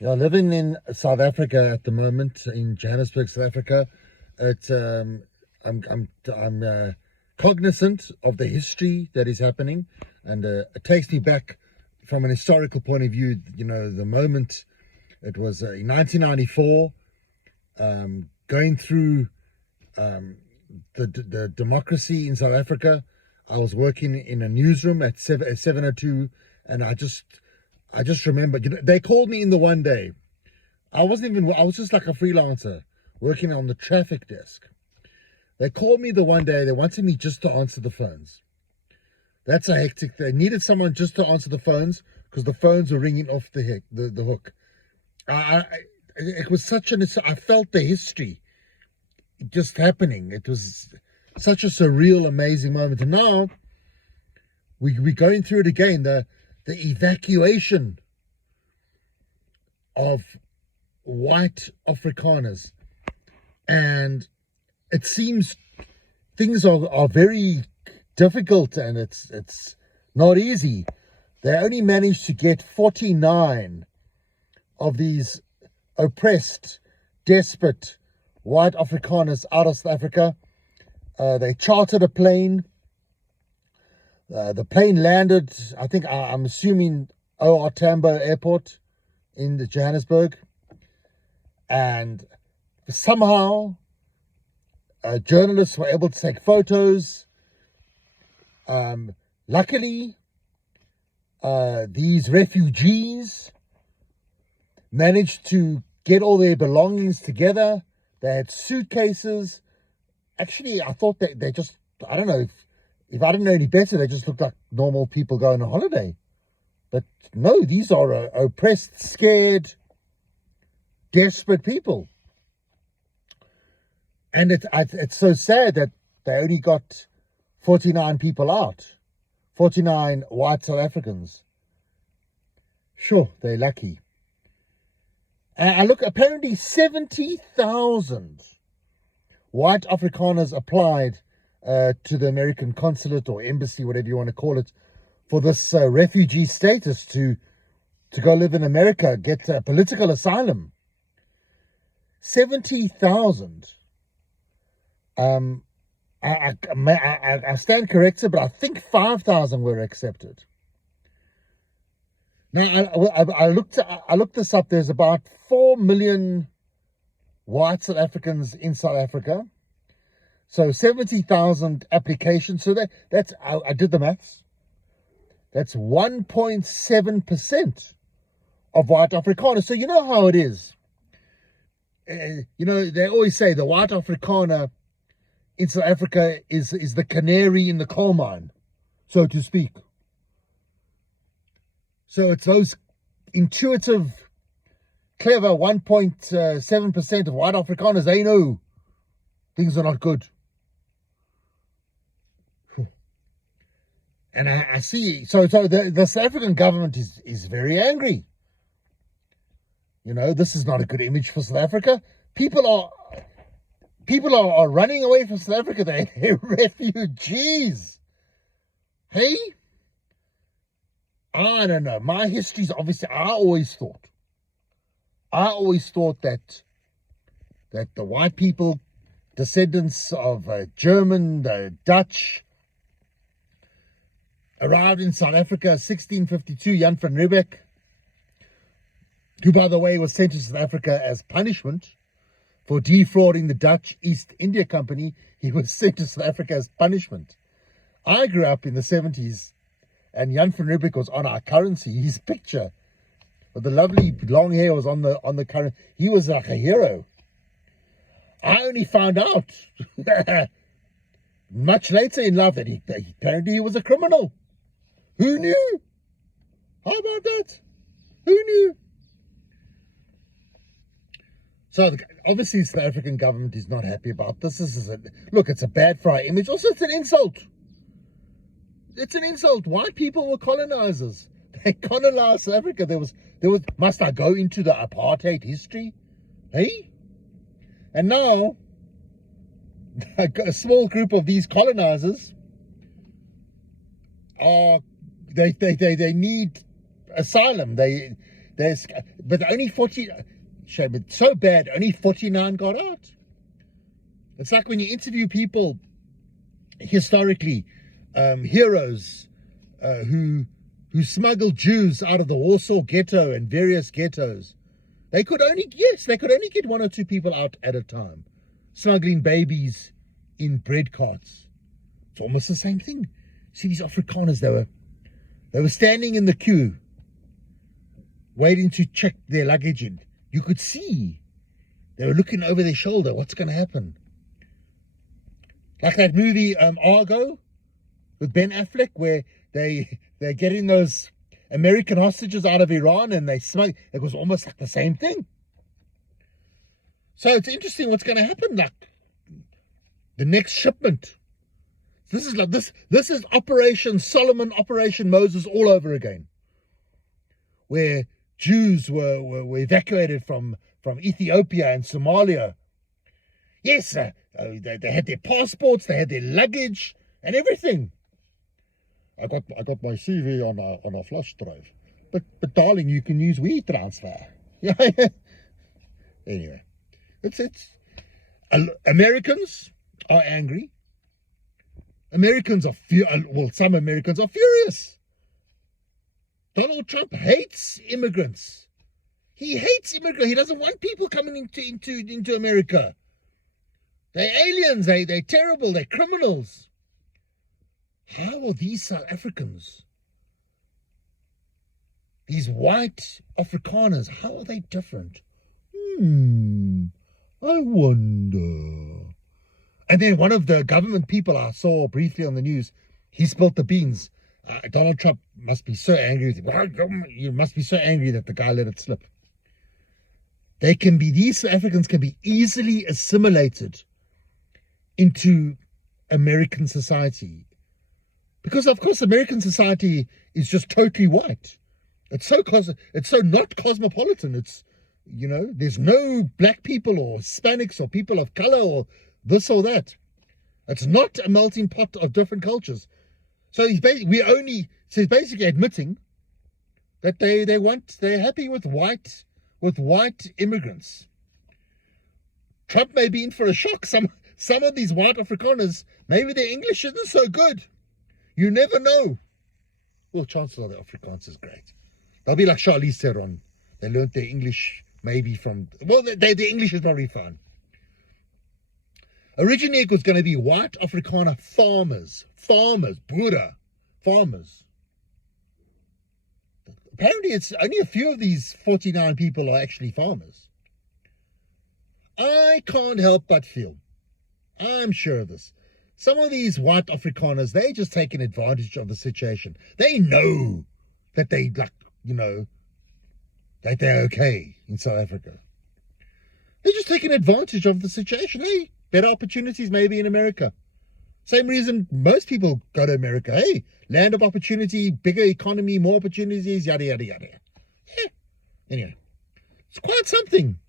Yeah, living in South Africa at the moment, in Johannesburg, South Africa. It's I'm cognizant of the history that is happening, and it takes me back from an historical point of view. You know, the moment it was in 1994, going through the democracy in South Africa. I was working in a newsroom at 702, and I just remember, they called me in the one day. I was just like a freelancer working on the traffic desk. They called me the one day. They wanted me just to answer the phones. That's a hectic. They needed someone just to answer the phones because the phones were ringing off the hook. It was I felt the history just happening. It was such a surreal, amazing moment. And now we're going through it again. The evacuation of white Afrikaners, and it seems things are very difficult, and it's not easy. They only managed to get 49 of these oppressed, desperate white Afrikaners out of South Africa. They chartered a plane. The plane landed, I'm assuming, OR Tambo Airport in the Johannesburg. And somehow, journalists were able to take photos. Luckily, these refugees managed to get all their belongings together. They had suitcases. Actually, I thought they just, I don't know, if I didn't know any better, they just looked like normal people going on holiday. But no, these are oppressed, scared, desperate people. And it's so sad that they only got 49 people out. 49 white South Africans. Sure, they're lucky. And look, apparently 70,000 white Afrikaners applied to the American consulate or embassy, whatever you want to call it, for this refugee status to go live in America, get political asylum. 70,000. I stand corrected, but I think 5,000 were accepted. Now, I looked this up. There's about 4 million white South Africans in South Africa. So 70,000 applications. So I did the maths. That's 1.7% of white Afrikaners. So you know how it is. They always say the white Afrikaner in South Africa is the canary in the coal mine, so to speak. So it's those intuitive, clever 1.7% of white Afrikaners. They know things are not good. And I see, so the South African government is very angry. This is not a good image for South Africa. People are running away from South Africa. They're refugees. Hey? I don't know. My history's obviously, I always thought that the white people, descendants of German, the Dutch, arrived in South Africa 1652, Jan van Riebeeck, who, by the way, was sent to South Africa as punishment for defrauding the Dutch East India Company. He was sent to South Africa as punishment. I grew up in the 70s, and Jan van Riebeeck was on our currency. His picture with the lovely long hair was on the currency. He was like a hero. I only found out much later in life that apparently he was a criminal. Who knew? How about that? Who knew? So obviously the South African government is not happy about this. Look, it's a bad for our image. Also, it's an insult. It's an insult. White people were colonizers. They colonized South Africa. There was. Must I go into the apartheid history? Hey? And now, a small group of these colonizers they need asylum. They but only 40, shame, it's so bad, only 49 got out. It's like when you interview people historically, heroes who smuggled Jews out of the Warsaw ghetto and various ghettos. They could only get 1 or 2 people out at a time, smuggling babies in bread carts. It's almost the same thing. See, these Afrikaners, they were standing in the queue, waiting to check their luggage in. You could see they were looking over their shoulder. What's going to happen? Like that movie Argo with Ben Affleck, where they're getting those American hostages out of Iran and they smuggle. It was almost like the same thing. So it's interesting what's going to happen. Like the next shipment. This is Operation Solomon, Operation Moses all over again, where Jews were evacuated from Ethiopia and Somalia. Yes, they had their passports, they had their luggage and everything. I got my CV on a flash drive, but darling, you can use WeTransfer. Yeah. Anyway, it's Americans are angry. Americans are some Americans are furious. Donald Trump hates immigrants. He hates immigrants. He doesn't want people coming into America. They're aliens. They're terrible. They're criminals. How are these South Africans, these white Afrikaners, how are they different? I wonder. And then one of the government people I saw briefly on the news, he spilled the beans. Donald Trump must be so angry. You must be so angry that the guy let it slip. These South Africans can be easily assimilated into American society. Because, of course, American society is just totally white. It's so not cosmopolitan. It's, there's no black people or Hispanics or people of color or this or that. It's not a melting pot of different cultures. So he's basically admitting that they're happy with white immigrants. Trump may be in for a shock. Some of these white Afrikaners, maybe their English isn't so good. You never know. Well, chances are the Afrikaans is great. They'll be like Charlize Theron. They learned their English maybe from... Well, their English is probably fine. Originally, it was going to be white Afrikaner farmers. Boere. Farmers. Apparently, it's only a few of these 49 people are actually farmers. I can't help but feel, I'm sure of this, some of these white Afrikaners, they're just taking advantage of the situation. They know that that they're okay in South Africa. They're just taking advantage of the situation. Hey, better opportunities maybe in America. Same reason most people go to America. Hey, land of opportunity, bigger economy, more opportunities, yada, yada, yada. Yeah. Anyway, it's quite something.